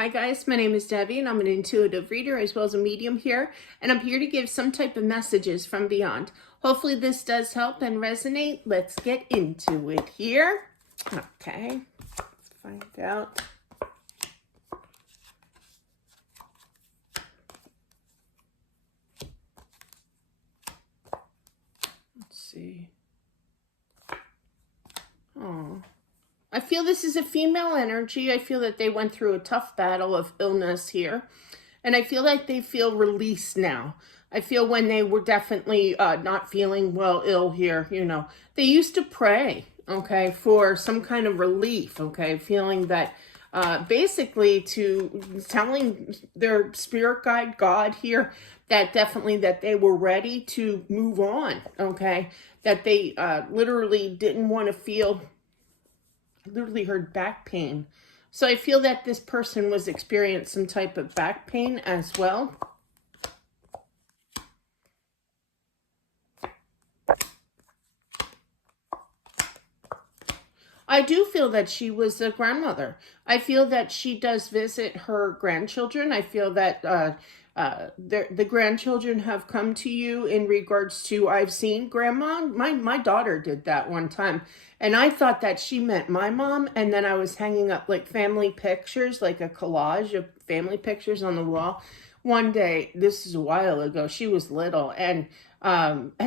Hi guys, my name is Debbie and I'm an intuitive reader as well as a medium here, and I'm here to give some type of messages from beyond. Hopefully this does help and resonate. Let's get into it here. Okay, let's find out. Let's see. Oh. I feel this is a female energy. I feel that they went through a tough battle of illness here. And I feel like they feel released now. I feel when they were definitely not feeling well, ill here, they used to pray, okay, for some kind of relief, okay, feeling that basically telling their spirit guide, God here, that definitely that they were ready to move on, okay, that they literally didn't want to feel. I literally heard back pain. So I feel that this person was experiencing some type of back pain as well. I do feel that she was a grandmother. I feel that she does visit her grandchildren. I feel that the grandchildren have come to you in regards to, I've seen grandma. My daughter did that one time. And I thought that she meant my mom. And then I was hanging up like family pictures, like a collage of family pictures on the wall. One day, this is a while ago, she was little, and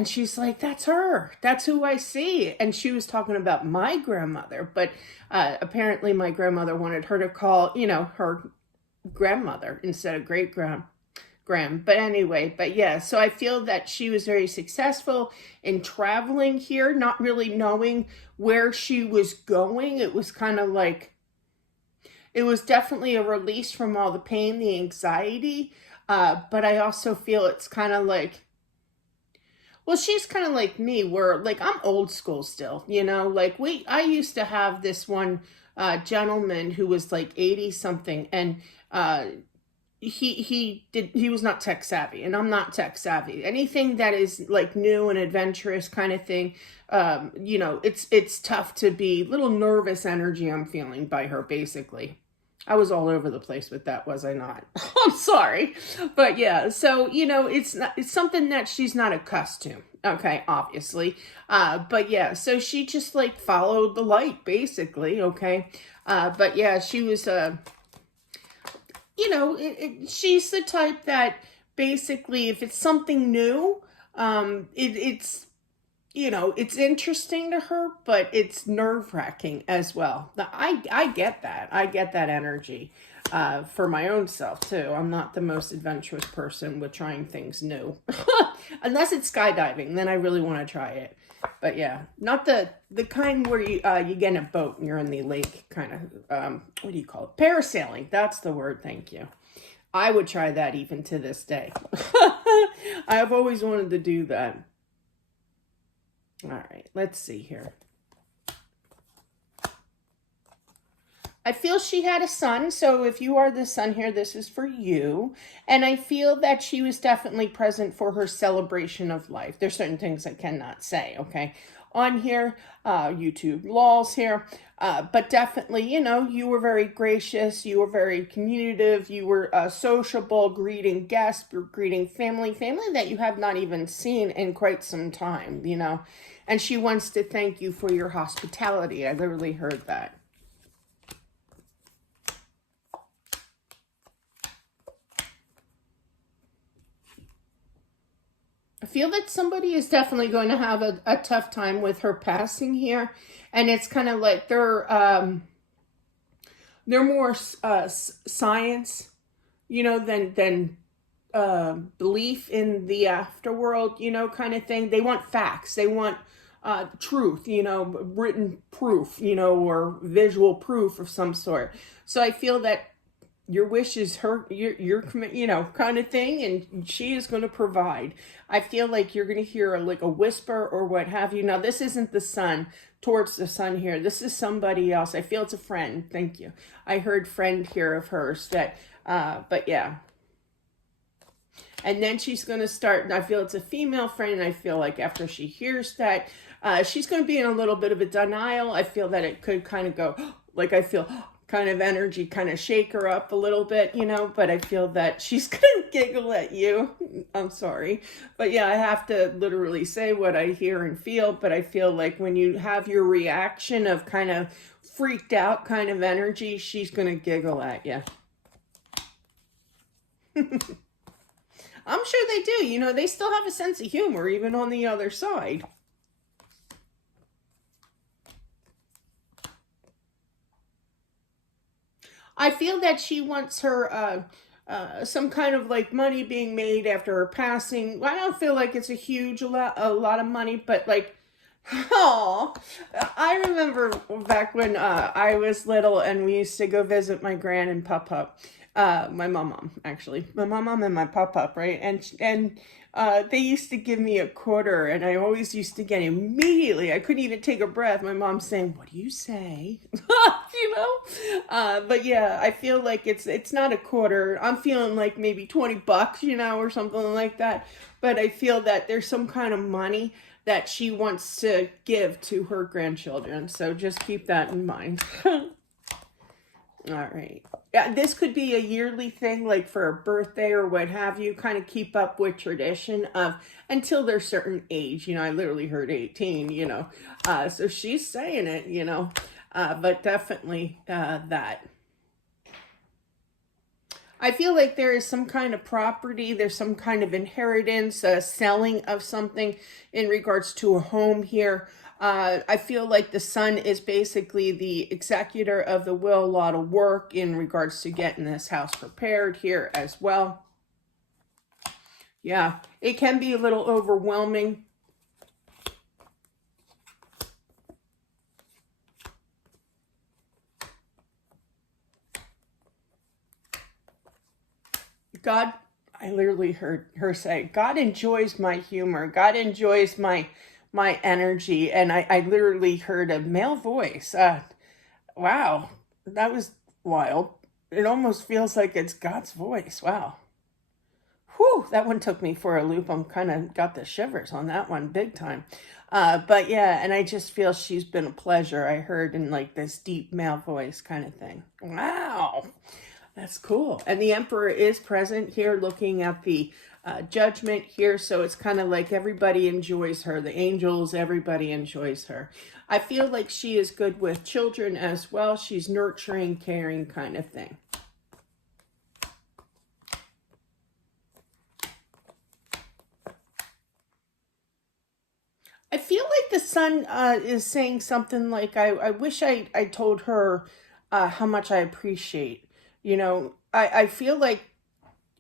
she's like, that's her, that's who I see. And she was talking about my grandmother, but apparently my grandmother wanted her to call, her grandmother instead of Gram. But anyway, but yeah, so I feel that she was very successful in traveling here, not really knowing where she was going. It was kind of like, it was definitely a release from all the pain, the anxiety, but I also feel it's kind of like, well, she's kind of like me, where like I'm old school still, like I used to have this one gentleman who was like 80 something, and he was not tech savvy, and I'm not tech savvy. Anything that is like new and adventurous kind of thing, it's tough to be. Little nervous energy I'm feeling by her, basically. I was all over the place with that, was I not? I'm sorry. But yeah, so, it's something that she's not accustomed to. Okay, obviously. But yeah, so she just like followed the light, basically, okay? But yeah, she was, she's the type that basically if it's something new, it's interesting to her, but it's nerve-wracking as well. I get that. I get that energy for my own self, too. I'm not the most adventurous person with trying things new. Unless it's skydiving, then I really want to try it. But yeah, not the kind where you get in a boat and you're in the lake kind of, what do you call it? Parasailing. That's the word, thank you. I would try that even to this day. I've always wanted to do that. All right, let's see here. I feel she had a son, so if you are the son here, this is for you. And I feel that she was definitely present for her celebration of life. There's certain things I cannot say, okay, on here, YouTube laws here. But definitely, you were very gracious, you were very communicative, you were sociable, greeting guests, greeting family that you have not even seen in quite some time, And she wants to thank you for your hospitality. I literally heard that. I feel that somebody is definitely going to have a tough time with her passing here. And it's kind of like they're more science, than belief in the afterworld, kind of thing. They want facts. They want truth, written proof, or visual proof of some sort. So I feel that your wish is your kind of thing, and she is going to provide. I feel like you're going to hear like a whisper or what have you. Now, this isn't the sun towards the sun here. This is somebody else. I feel it's a friend. Thank you. I heard friend here of hers that, but yeah. And then she's going to start, and I feel it's a female friend, and I feel like after she hears that, she's going to be in a little bit of a denial. I feel that it could kind of go, like I feel kind of energy kind of shake her up a little bit, you know, but I feel that she's gonna giggle at you. I'm sorry. But yeah, I have to literally say what I hear and feel, but I feel like when you have your reaction of kind of freaked out kind of energy, she's gonna giggle at you. I'm sure they do. You know, they still have a sense of humor even on the other side. I feel that she wants her some kind of like money being made after her passing. I don't feel like it's a lot of money, but like, oh, I remember back when I was little and we used to go visit my gran and pop. My mom actually, my mom and my pop, right? And they used to give me a quarter, and I always used to get immediately. I couldn't even take a breath. My mom saying, "What do you say?" You know. But yeah, I feel like it's not a quarter. I'm feeling like maybe $20, you know, or something like that. But I feel that there's some kind of money that she wants to give to her grandchildren. So just keep that in mind. All right. Yeah, this could be a yearly thing, like for a birthday or what have you, kind of keep up with tradition of until they're certain age. You know, I literally heard 18, you know. So she's saying it, you know, but definitely that. I feel like there is some kind of property, there's some kind of inheritance, selling of something in regards to a home here. I feel like the son is basically the executor of the will, a lot of work in regards to getting this house prepared here as well. Yeah, it can be a little overwhelming. God, I literally heard her say, God enjoys my humor. God enjoys my energy. And I literally heard a male voice. Wow, that was wild. It almost feels like it's God's voice. Wow. Whew, that one took me for a loop. I'm kind of got the shivers on that one big time. But yeah, and I just feel she's been a pleasure. I heard in like this deep male voice kind of thing. Wow. That's cool. And the emperor is present here looking at the judgment here. So it's kind of like everybody enjoys her. The angels, everybody enjoys her. I feel like she is good with children as well. She's nurturing, caring kind of thing. I feel like the son is saying something like, I wish I told her how much I appreciate. You know, I feel like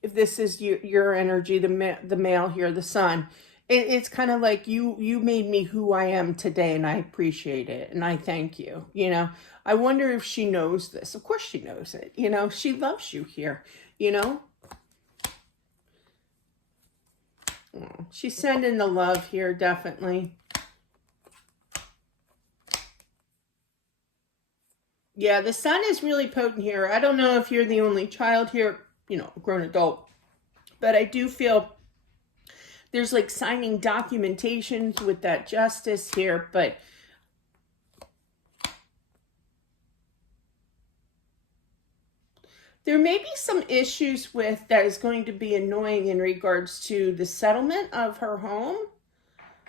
if this is your energy, the male here, the sun, it's kind of like you made me who I am today, and I appreciate it, and I thank you. You know, I wonder if she knows this. Of course, she knows it. You know, she loves you here. You know, she's sending the love here, definitely. Yeah, the sun is really potent here. I don't know if you're the only child here, you know, grown adult, but I do feel there's like signing documentations with that justice here, but there may be some issues with that is going to be annoying in regards to the settlement of her home.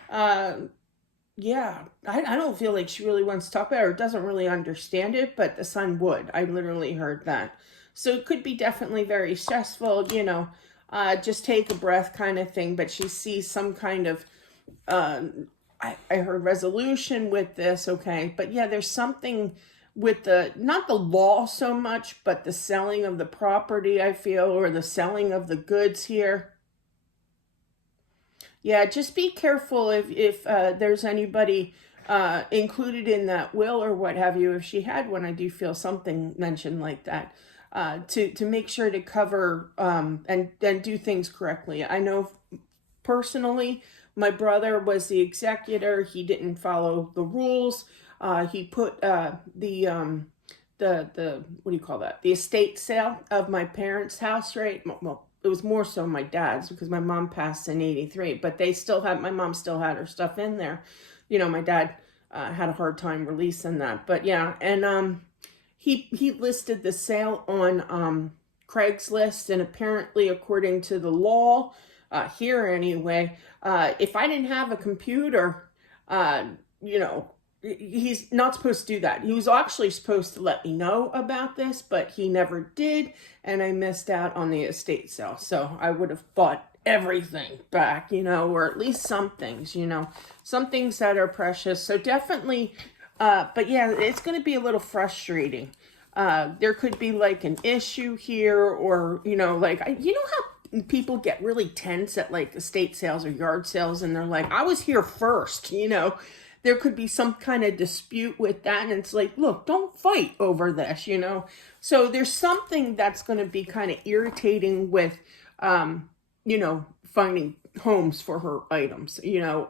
Uh, yeah, I don't feel like she really wants to talk about it or doesn't really understand it, but the son would. I literally heard that. So it could be definitely very stressful, you know, just take a breath kind of thing, but she sees some kind of, I heard resolution with this, okay, but yeah, there's something with the, not the law so much, but the selling of the property, I feel, or the selling of the goods here. Yeah, just be careful if there's anybody included in that will or what have you. If she had one, I do feel something mentioned like that. To make sure to cover and do things correctly. I know personally, my brother was the executor. He didn't follow the rules. He put the what do you call that? The estate sale of my parents' house, right? Well, it was more so my dad's because my mom passed in '83, but they still had, my mom still had her stuff in there. You know, my dad had a hard time releasing that, but yeah, and he listed the sale on Craigslist, and apparently, according to the law, here anyway, if I didn't have a computer, uh, you know, he's not supposed to do that. He was actually supposed to let me know about this, but he never did, and I missed out on the estate sale. So I would have bought everything back, or at least some things, some things that are precious. So definitely, but yeah, it's going to be a little frustrating. There could be like an issue here, or, like, how people get really tense at like estate sales or yard sales, and they're like, I was here first, there could be some kind of dispute with that. And it's like, look, don't fight over this, So there's something that's going to be kind of irritating with, finding homes for her items,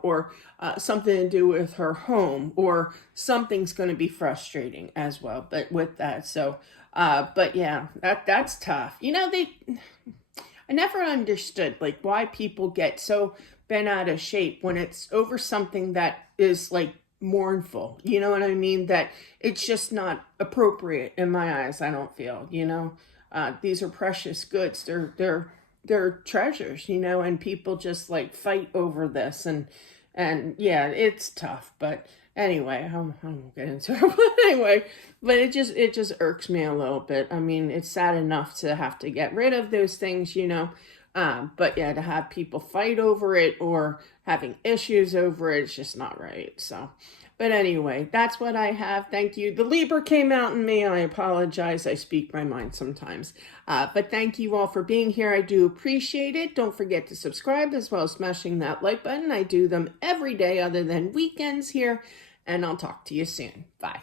or something to do with her home, or something's going to be frustrating as well. But with that, so, but yeah, that's tough. I never understood like why people get so bent out of shape when it's over something that is like mournful. You know what I mean? That it's just not appropriate in my eyes. I don't feel. These are precious goods. They're treasures. And people just like fight over this, and yeah, it's tough. But anyway, I won't get into it. But anyway, but it just irks me a little bit. I mean, it's sad enough to have to get rid of those things, but yeah, to have people fight over it or having issues over it, it's just not right. So, but anyway, that's what I have. Thank you. The Libra came out in me. I apologize. I speak my mind sometimes. But thank you all for being here. I do appreciate it. Don't forget to subscribe as well as smashing that like button. I do them every day other than weekends here. And I'll talk to you soon. Bye.